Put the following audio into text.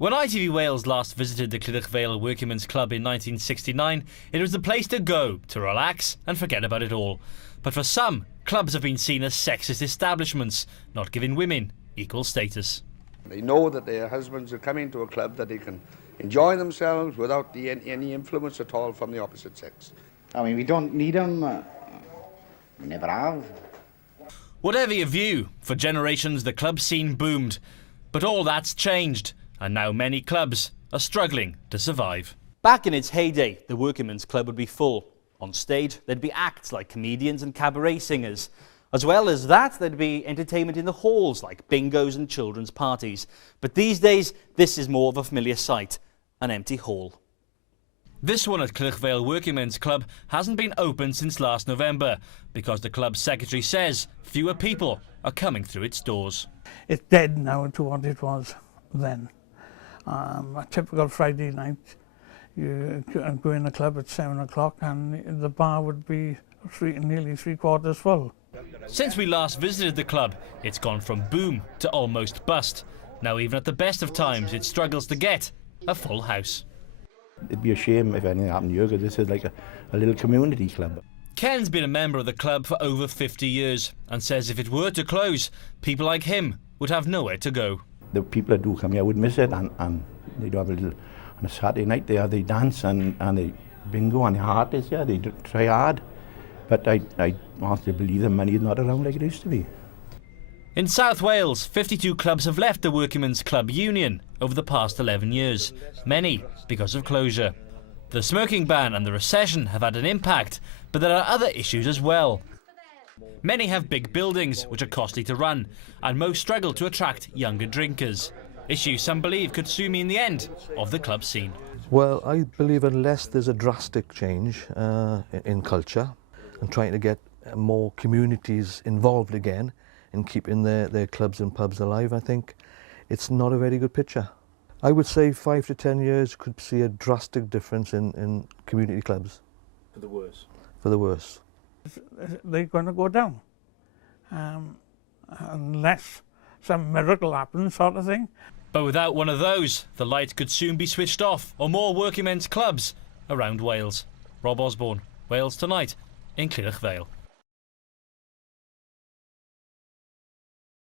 When ITV Wales last visited the Clydach Vale Workingman's Club in 1969, it was the place to go to relax and forget about it all. But for some, clubs have been seen as sexist establishments, not giving women equal status. They know that their husbands are coming to a club that they can enjoy themselves without any influence at all from the opposite sex. I mean, we don't need them. We never have. Whatever your view, for generations the club scene boomed. But all that's changed, and now many clubs are struggling to survive. Back in its heyday, the Workingman's Club would be full. On stage, there'd be acts like comedians and cabaret singers. As well as that, there'd be entertainment in the halls like bingos and children's parties. But these days, this is more of a familiar sight, an empty hall. This one at Clydach Vale Workingman's Club hasn't been open since last November because the club's secretary says fewer people are coming through its doors. It's dead now to what it was then. A typical Friday night, you go in the club at 7 o'clock and the bar would be nearly three-quarters full. Since we last visited the club, it's gone from boom to almost bust. Now even at the best of times, it struggles to get a full house. It'd be a shame if anything happened here, because this is like a little community club. Ken's been a member of the club for over 50 years and says if it were to close, people like him would have nowhere to go. The people that do come here would miss it, and they do have a little, on a Saturday night they dance and they bingo and the heart is here, they try hard. But I honestly believe the money is not around like it used to be. In South Wales, 52 clubs have left the Workingman's Club Union over the past 11 years, many because of closure. The smoking ban and the recession have had an impact, but there are other issues as well. Many have big buildings which are costly to run, and most struggle to attract younger drinkers. Issues some believe could soon mean the end of the club scene. Well, I believe unless there's a drastic change in culture and trying to get more communities involved again in keeping their clubs and pubs alive, I think it's not a very good picture. I would say 5 to 10 years could see a drastic difference in community clubs. For the worse? For the worse. They're going to go down unless some miracle happens, sort of thing. But without one of those, the light could soon be switched off on more Workingmen's clubs around Wales. Rob Osborne, Wales Tonight in Clydach Vale.